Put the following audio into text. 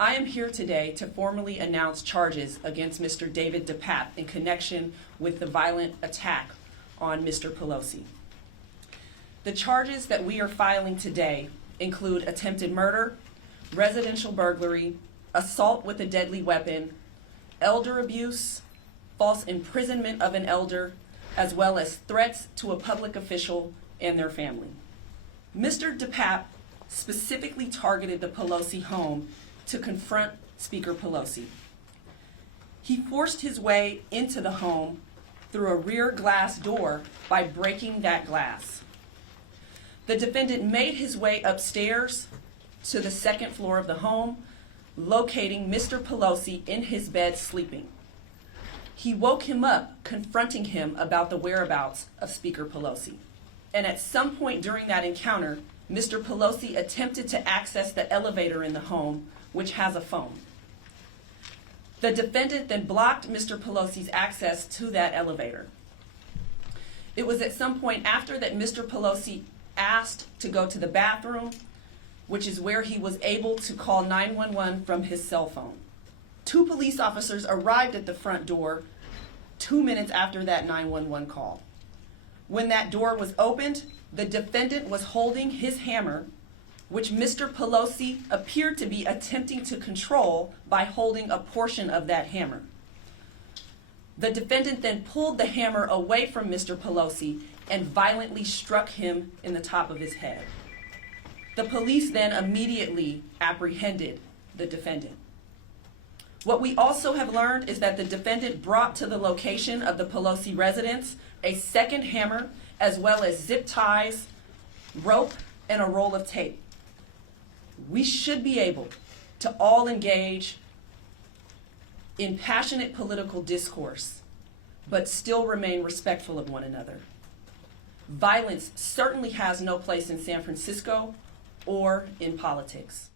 I am here today to formally announce charges against Mr. David DePape in connection with the violent attack on Mr. Pelosi. The charges that we are filing today include attempted murder, residential burglary, assault with a deadly weapon, elder abuse, false imprisonment of an elder, as well as threats to a public official and their family. Mr. DePape specifically targeted the Pelosi home to confront Speaker Pelosi. He forced his way into the home through a rear glass door by breaking that glass. The defendant made his way upstairs to the second floor of the home, locating Mr. Pelosi in his bed sleeping. He woke him up, confronting him about the whereabouts of Speaker Pelosi. And at some point during that encounter, Mr. Pelosi attempted to access the elevator in the home, which has a phone. The defendant then blocked Mr. Pelosi's access to that elevator. It was at some point after that Mr. Pelosi asked to go to the bathroom, which is where he was able to call 911 from his cell phone. 2 police officers arrived at the front door 2 minutes after that 911 call. When that door was opened, the defendant was holding his hammer, which Mr. Pelosi appeared to be attempting to control by holding a portion of that hammer. The defendant then pulled the hammer away from Mr. Pelosi and violently struck him in the top of his head. The police then immediately apprehended the defendant. What we also have learned is that the defendant brought to the location of the Pelosi residence a second hammer, as well as zip ties, rope, and a roll of tape. We should be able to all engage in passionate political discourse, but still remain respectful of one another. Violence certainly has no place in San Francisco or in politics.